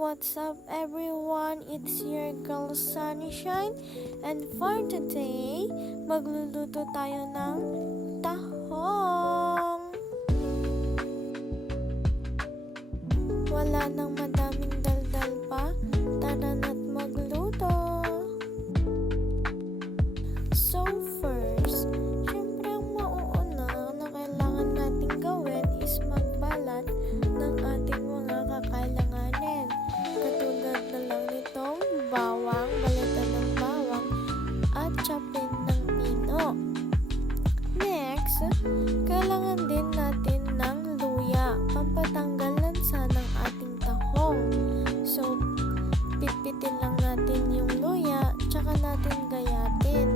what's up everyone? It's your girl Sunshine, and for today, magluluto tayo ng tahong. Wala nang madaming daldal pa, tara na't magluto. So first, syempre ang mauuna na kailangan nating gawin is magbalat ng ating mga kakailanganin. Katulad na lang nitong bawang, balitan ng bawang, at chopin ng pino. Next, kailangan din natin ng luya, pampatanggal lansa ng ating tahong. So, pitpitin lang natin yung luya, tsaka natin gayatin.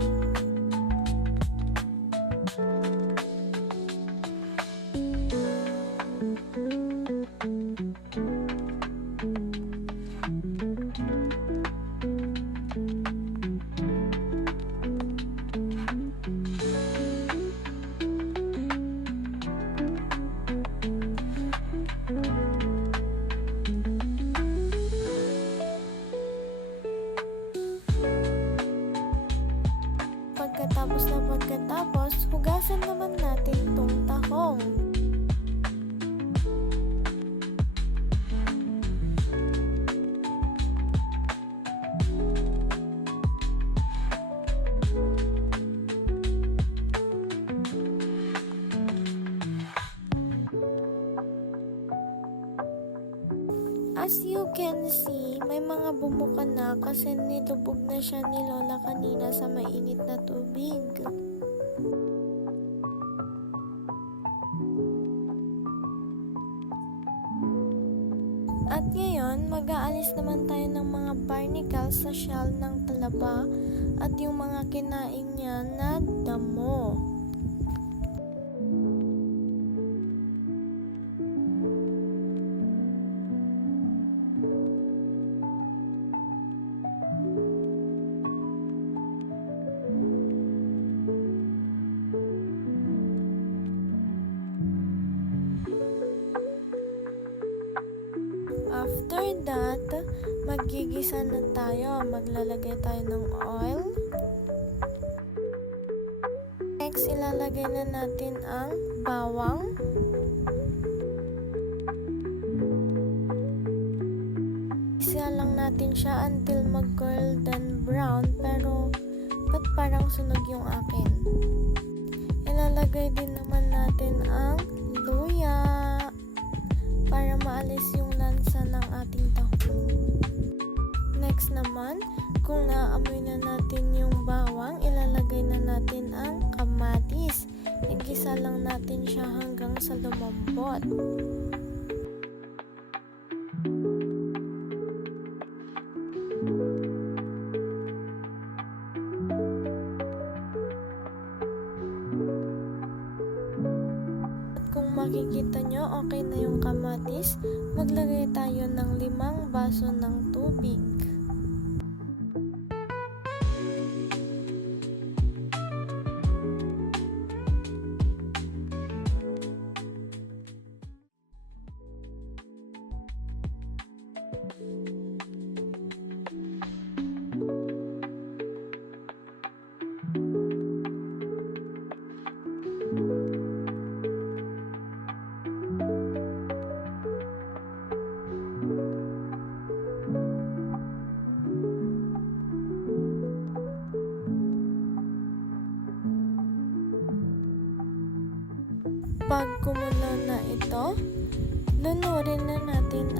Pagkatapos, hugasan naman natin itong tahong. As you can see, may mga bumuka na kasi nilubog na siya ni Lola kanina sa mainit na tubig. At ngayon, mag-aalis naman tayo ng mga barnacles sa shell ng talaba at yung mga kinain niya na damo. After that, magigisa na tayo. Maglalagay tayo ng oil. Next, ilalagay na natin ang bawang. Isa lang natin siya until mag-golden brown, pero ba't parang sunog yung akin? Ilalagay din naman natin ang luya para maalis yung lansa ng ating tahong. Next naman, kung naamoy na natin yung bawang, ilalagay na natin ang kamatis. Igisa lang natin siya hanggang sa lumambot. Kung makikita nyo, okay na yung kamatis, maglagay tayo ng 5 baso ng tubig. Pag kumulo na ito, lunurin na natin